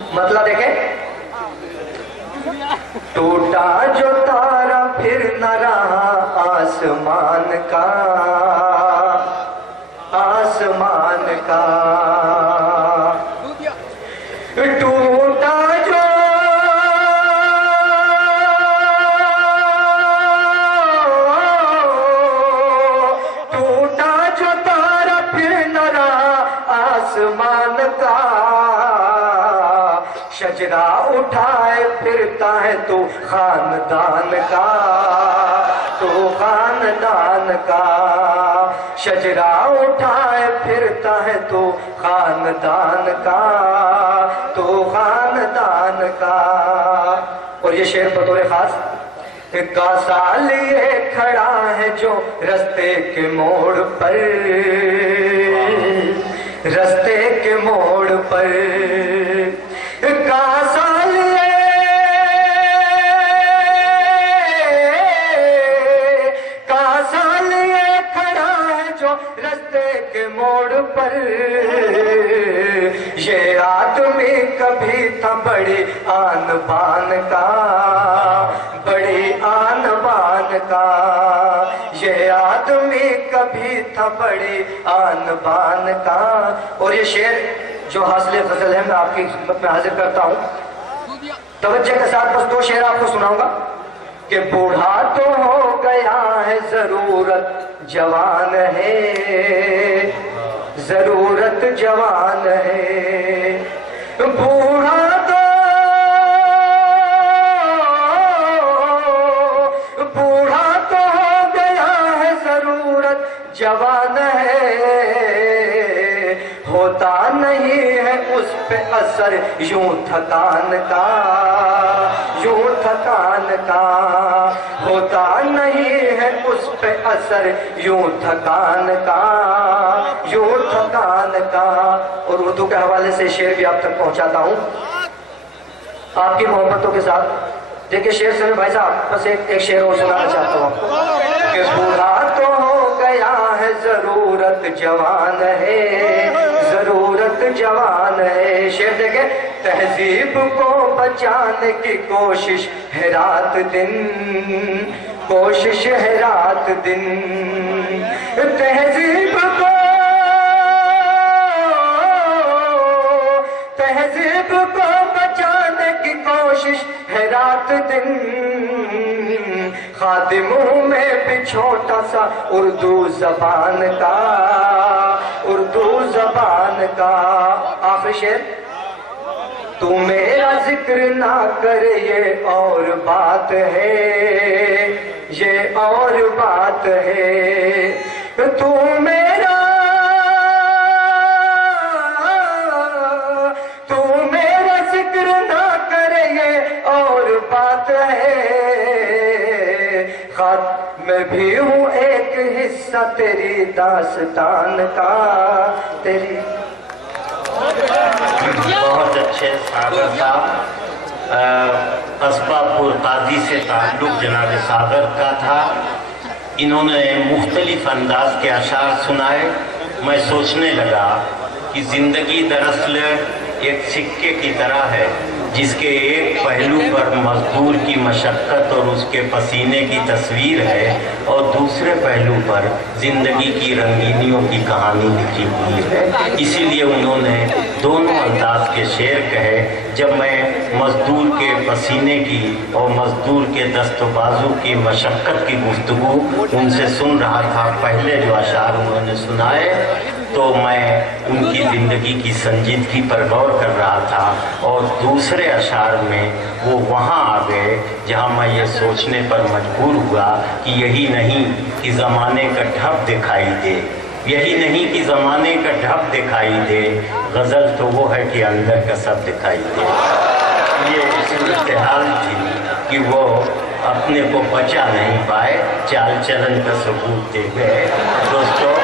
मतलब देखें, टूटा जो तारा फिर न रहा आसमान का, आसमान का। टूटा जो तारा फिर न रहा आसमान का, शजरा उठाए फिरता है तू खानदान का, तू खानदान का। शजरा उठाए फिरता है तू खानदान का, तू खानदान का। और ये शेर बतौर खास का साल ये खड़ा है जो रस्ते के मोड़ पर, रस्ते के मोड़ पर। रस्ते के मोड़ पर ये आदमी कभी था बड़ी आन बान का, बड़ी आन बान का। ये आदमी कभी था बड़ी आन बान का। और ये शेर जो हासिल गजल है मैं आपकी खिदमत में हाजिर करता हूँ। तवज्जो के साथ बस दो शेर आपको सुनाऊंगा कि बूढ़ा तो हो गया है जरूरत जवान है, जरूरत जवान है। बूढ़ा तो हो गया है जरूरत जवान है, होता नहीं है उस पे असर यूं थकान का, यूं थकान का। होता नहीं है उस पे असर यूं थकान का, यूं थकान का। और उर्दू के हवाले से शेर भी आप तक पहुंचाता हूं आपकी मोहब्बतों के साथ। देखिए शेर से भाई साहब बस एक शेर और सुनाना चाहता हूं आपको कि बूढ़ा तो हो गया है जरूरत जवान है, जरूरत जवान है। शेर देखे, तहजीब को बचाने की कोशिश है रात दिन, कोशिश है रात दिन। तहजीब को बचाने की कोशिश है रात दिन। खादिमों में भी छोटा सा उर्दू जबान का, उर्दू जबान का। आखिरी शेर, तू मेरा जिक्र ना कर ये और बात है, ये और बात है। तू मेरा जिक्र ना कर ये और बात है। मैं भी हूँ एक हिस्सा तेरी दास्तान का, तेरी। बहुत अच्छे सागर साहब। असबापुर काजी से ताल्लुक जनाब सागर का था। इन्होंने मुख्तलिफ अंदाज के अशार सुनाए। मैं सोचने लगा कि जिंदगी दरअसल एक सिक्के की तरह है जिसके एक पहलू पर मजदूर की मशक्क़त और उसके पसीने की तस्वीर है और दूसरे पहलू पर ज़िंदगी की रंगीनियों की कहानी लिखी हुई है। इसीलिए उन्होंने दोनों अंदाज के शेर कहे। जब मैं मजदूर के पसीने की और मजदूर के दस्तबाजू की मशक्क़त की गुफ्तगू उनसे सुन रहा था, पहले जो अशार उन्होंने सुनाए, तो मैं उनकी ज़िंदगी की संजीदगी पर गौर कर रहा था और दूसरे अशार में वो वहाँ आ गए जहाँ मैं ये सोचने पर मजबूर हुआ कि यही नहीं कि ज़माने का ढब दिखाई दे, यही नहीं कि ज़माने का ढब दिखाई दे, गज़ल तो वो है कि अंदर का सब दिखाई दे। ये सूरत हाल थी कि वो अपने को बचा नहीं पाए, चाल चलन का सबूत दे गए। दोस्तों,